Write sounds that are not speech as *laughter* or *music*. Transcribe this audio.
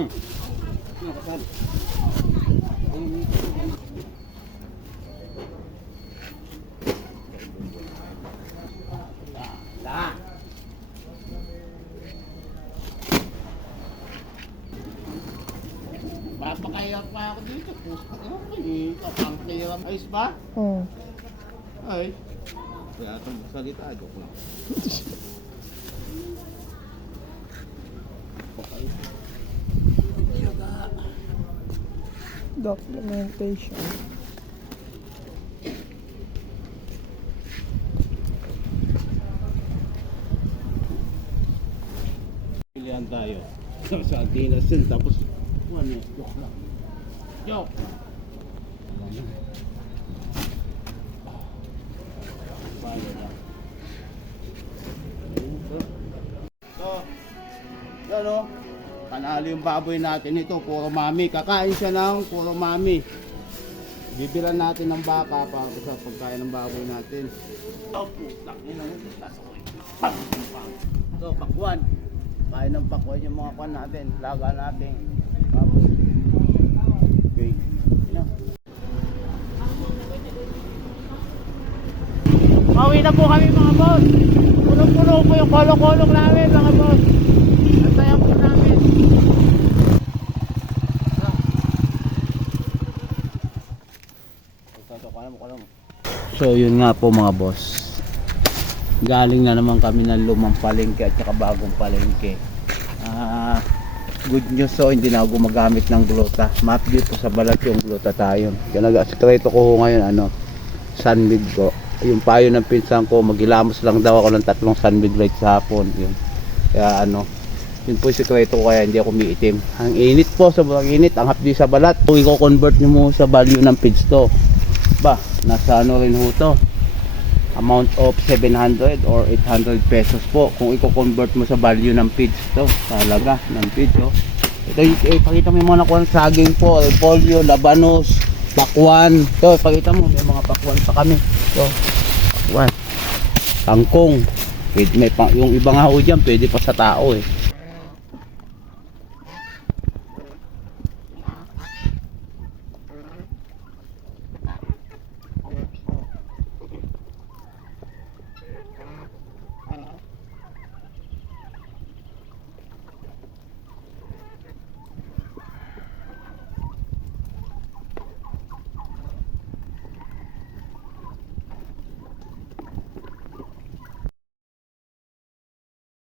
Hmm. Papakayap pa ako dito. Pusto eh. Kapang Ayos ba? Oo. Ay. Kaya itong salita. Joke lang. Documentation. Pilihan tayo. *laughs* Sa Atenas din, tapos ano, joke lang. Joke. Paano na? So, yan o. Panalo yung baboy natin ito, puro mami. Kakain siya ng puro mami. Bibilan natin ng baka para sa pagkain ng baboy natin. Oh, putak nila. Ito, pakwan. Kain ng pakwan yung mga kwan natin. Laga natin. Baboy. Okay. Pauwi na po kami mga boss. Puno-puno po yung kolong-kolong namin mga boss. Ang saya po namin. So yun nga po mga boss. Galing na naman kami ng lumang palengke at saka bagong palengke. Ah, good news so hindi na ako gumagamit ng gluta. Map dito sa balat yung gluta tayo. Kaya nag-astrito ko ngayon ano, sunbid ko. Yung payo ng pinsan ko, magilamos lang daw ako ng tatlong sunbid light sa hapon. Yun. Kaya ano, yun po yung sikreto ko kaya hindi ako umiitim. Ang init po, sobrang init, ang hapdi sa balat. Kung i-convert nyo mo sa value ng feeds to, ba, nasa ano rin ho to, amount of 700 or 800 pesos po kung i-convert mo sa value ng feeds to, sa halaga ng feeds oh. Ito, eh, pakita mo yung mga nakuha ng saging po, repolyo, labanos, pakwan. Ito, pakita mo, may mga pakwan pa kami. Ito, pakwan. Kangkong. Pwede, may yung iba nga ho dyan, pwede pa sa tao eh.